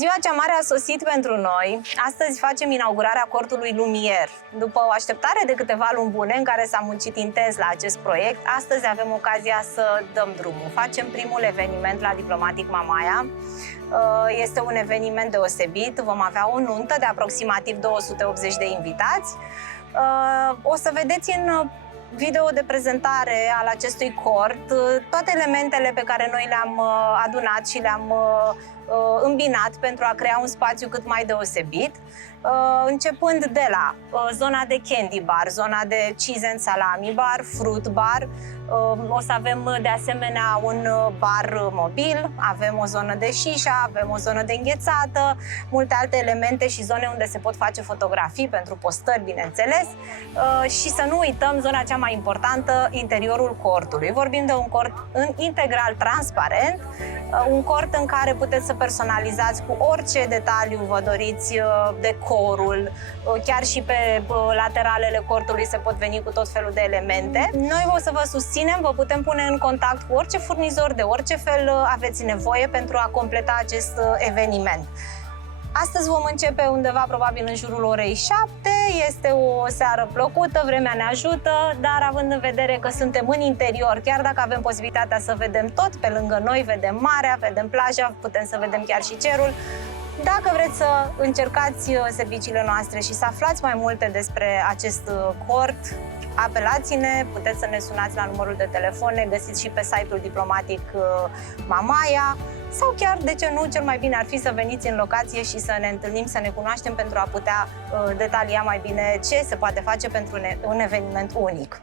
Ziua cea mare a sosit pentru noi. Astăzi facem inaugurarea cortului Lumier. După o așteptare de câteva luni bune în care s-a muncit intens la acest proiect, astăzi avem ocazia să dăm drumul. Facem primul eveniment la Diplomatic Mamaia. Este un eveniment deosebit. Vom avea o nuntă de aproximativ 280 de invitați. O să vedeți în video de prezentare al acestui cort toate elementele pe care noi le-am adunat și le-am îmbinat pentru a crea un spațiu cât mai deosebit, începând de la zona de candy bar, zona de cheese and salami bar, fruit bar. O să avem de asemenea un bar mobil, avem o zonă de șișa, avem o zonă de înghețată, multe alte elemente și zone unde se pot face fotografii pentru postări, bineînțeles. Și să nu uităm zona cea mai importantă, interiorul cortului. Vorbim de un cort integral transparent, un cort în care puteți să personalizați cu orice detaliu vă doriți decorul, chiar și pe lateralele cortului se pot veni cu tot felul de elemente. Noi o să vă susținem, vă putem pune în contact cu orice furnizor, de orice fel aveți nevoie pentru a completa acest eveniment. Astăzi vom începe undeva probabil în jurul orei 7, este o seară plăcută, vremea ne ajută, dar având în vedere că suntem în interior, chiar dacă avem posibilitatea să vedem tot pe lângă noi, vedem marea, vedem plaja, putem să vedem chiar și cerul. Dacă vreți să încercați serviciile noastre și să aflați mai multe despre acest cort, apelați-ne, puteți să ne sunați la numărul de telefon, ne găsiți și pe site-ul Diplomatic Mamaia, sau chiar, de ce nu, cel mai bine ar fi să veniți în locație și să ne întâlnim, să ne cunoaștem pentru a putea detalia mai bine ce se poate face pentru un eveniment unic.